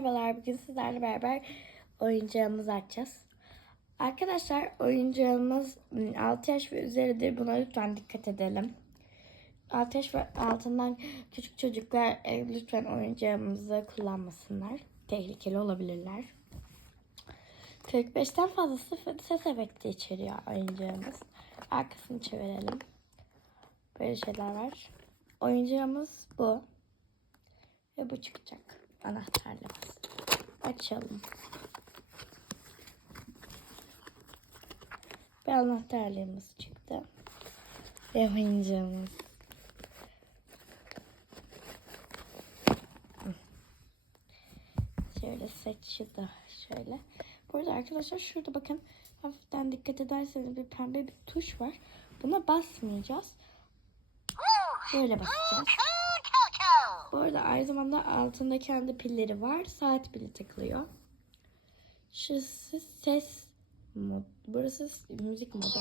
Merhabalar, bugün sizlerle beraber oyuncağımızı açacağız. Arkadaşlar oyuncağımız ım, 6 yaş ve üzeridir. Buna lütfen dikkat edelim. 6 yaş ve altından küçük çocuklar e, lütfen oyuncağımızı kullanmasınlar. Tehlikeli olabilirler. 45'ten fazla sıfır ses efekti içeriyor oyuncağımız. Arkasını çevirelim. Böyle şeyler var. Oyuncağımız bu. Ve bu çıkacak. Anahtarlarımız. Açalım. Ve anahtarlığımız çıktı. Ve oyuncağımız. Şöyle saçı da şöyle. Burada arkadaşlar şurada bakın hafiften dikkat ederseniz bir pembe bir tuş var. Buna basmayacağız. Böyle basacağız. Bu arada aynı zamanda altında kendi pilleri var. Saat pili takılıyor. Şurası ses mod. Burası müzik modu.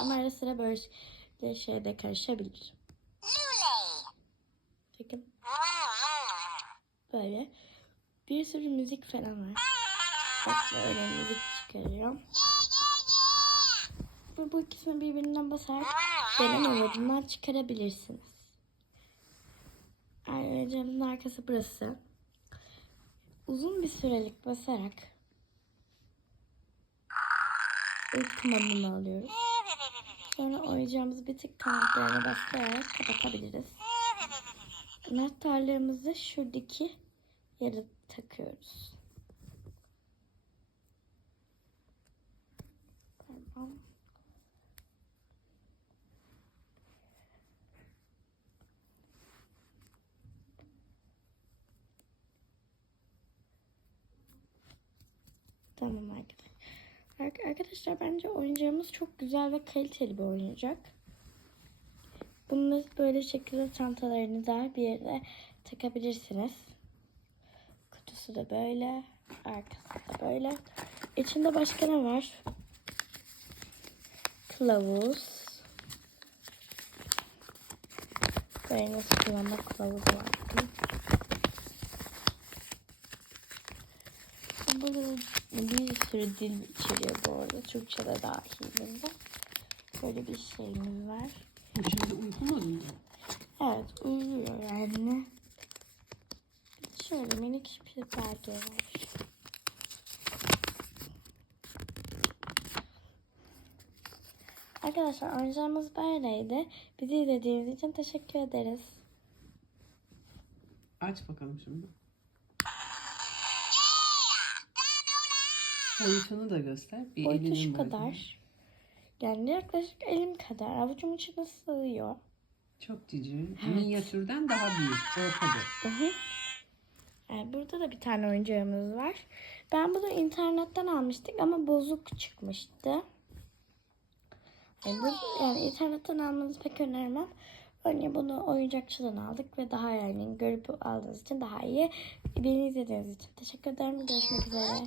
Ama ara sıra böyle şeyde karışabilir. Bakın böyle. Bir sürü müzik falan var. Bak böyle müzik çıkarıyor. Bu, bu ikisini birbirinden basarak deneme modundan çıkarabilirsiniz. Aracımızın arkası burası. Uzun bir sürelik basarak uyku modunu alıyoruz. Sonra oyuncağımızı bir tık kanatlarına basarak kapatabiliriz. Anahtarlarımızı şuradaki yere takıyoruz. Tamam. Tamam arkadaşlar. Ar- Arkadaşlar bence oyuncağımız çok güzel ve kaliteli bir oyuncak. Bunu böyle şekilde çantalarınıza bir yere takabilirsiniz. Kutusu da böyle. Arkası da böyle. İçinde başka ne var? Kılavuz. Böyle nasıl kullanmak kılavuzu var. Bakın. Burada bir sürü dil içeriyor bu arada. Türkçe de dahil bunda. Böyle bir şeyimiz var. Şimdi uyku modunda. Evet uyuyor yani. Şöyle minik bir belge var. Arkadaşlar oyuncağımız böyleydi. Bizi izlediğiniz için teşekkür ederiz. Aç bakalım şimdi. Boyutunu da göster. Bir Boyutu şu boyutunu. kadar. Yani yaklaşık elim kadar. Avucum içine sığıyor. Çok cici. Minyatürden daha büyük. Ortada. Hı hı. Yani burada da bir tane oyuncağımız var. Ben bunu internetten almıştık ama bozuk çıkmıştı. Yani, bu, yani internetten almanızı pek önermem. Örneğin bunu oyuncakçıdan aldık ve daha yani görüp aldığınız için daha iyi. Beni izlediğiniz için teşekkür ederim. Görüşmek üzere.